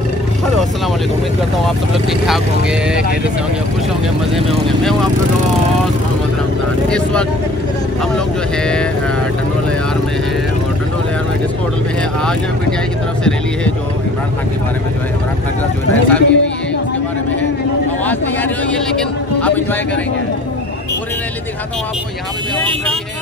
Hello अस्सलाम वालेकुम। उम्मीद करता हूँ आप सब लोग ठीक ठाक होंगे, खैरियत से होंगे, खुश होंगे, मज़े में होंगे। मैं हूँ आपका दोस्त मोहम्मद रमज़ान। इस वक्त हम लोग जो है टंडोलियार में हैं और टंडोलियार में डिस्को होटल में है। आज PTI की तरफ से रैली है जो इमरान खान के बारे में जो है, इमरान खान का जो नायसाब की हुई है उसके बारे में है। आवाज़ नहीं आ रही होगी लेकिन आप इंजॉय करेंगे। पूरी रैली दिखाता हूँ आपको। यहाँ पे भी आवाज़ खड़ी है।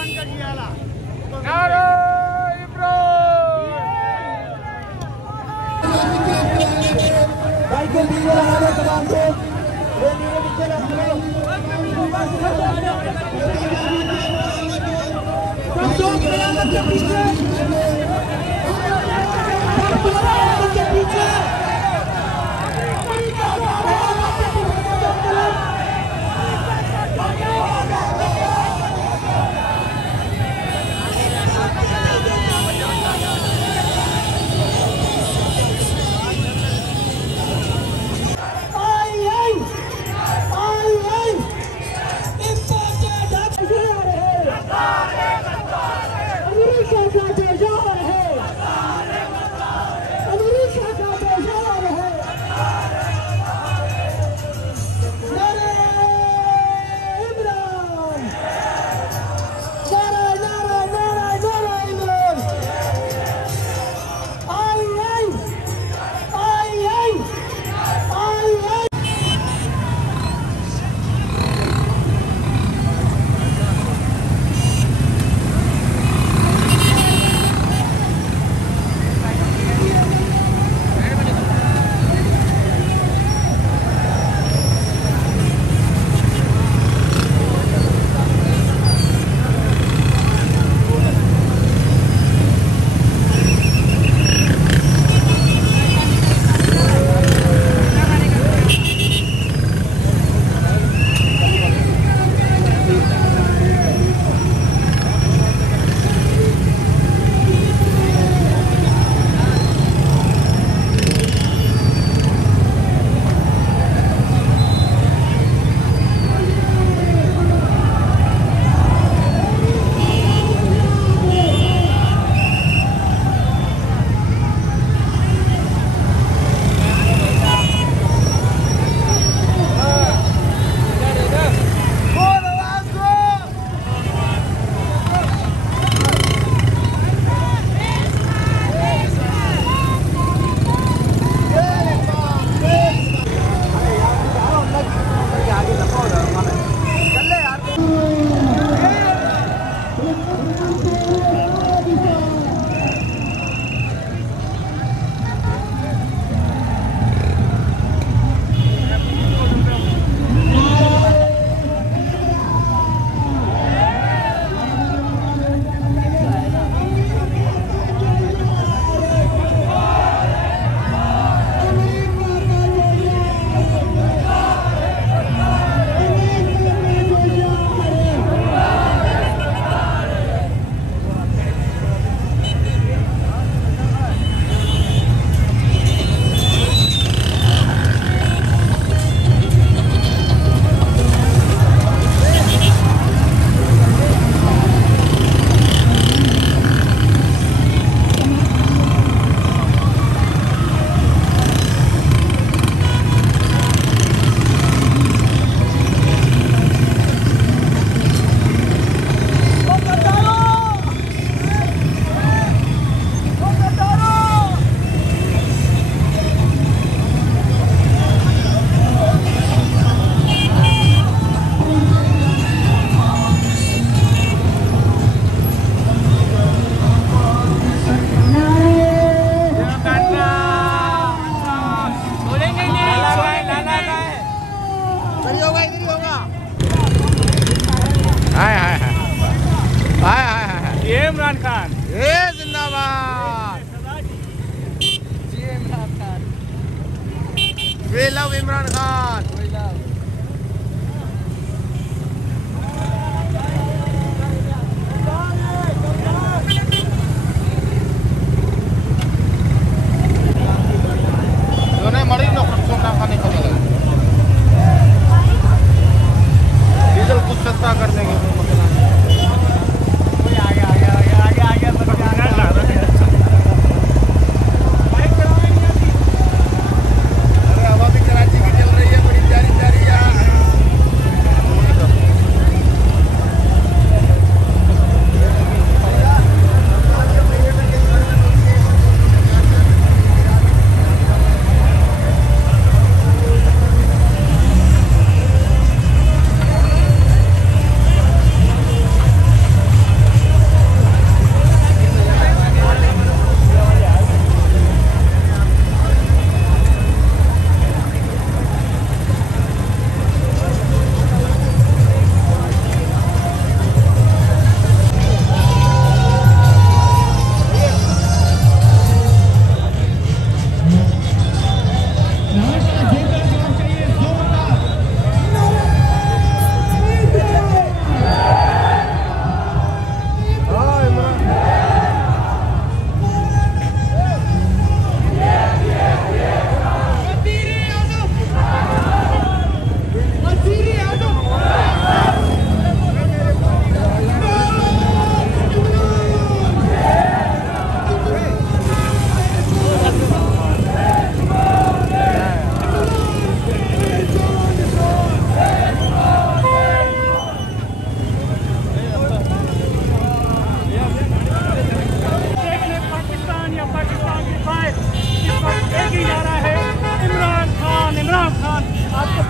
इमरान खान जिंदाबाद। Imran Khan we love Imran Khan. Diesel कुछ सस्ता कर देंगे।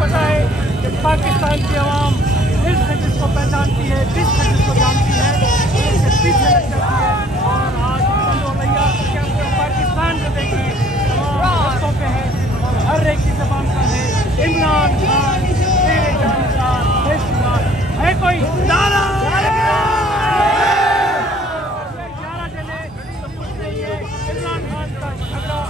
पता है कि पाकिस्तान की आवाम इस खिज को पहचानती है, जिस खिज को जानती है, उसके पीछे लग जाती है। और आज पाकिस्तान को देखिए रस्तों पे है और हर एक की जबान पर है इमरान खान मेरे जानकार बेशुमार है कोई नारा चले तो कुछ नहीं है। इमरान खान का झगड़ा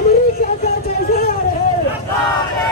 अमेरिका का जैसा है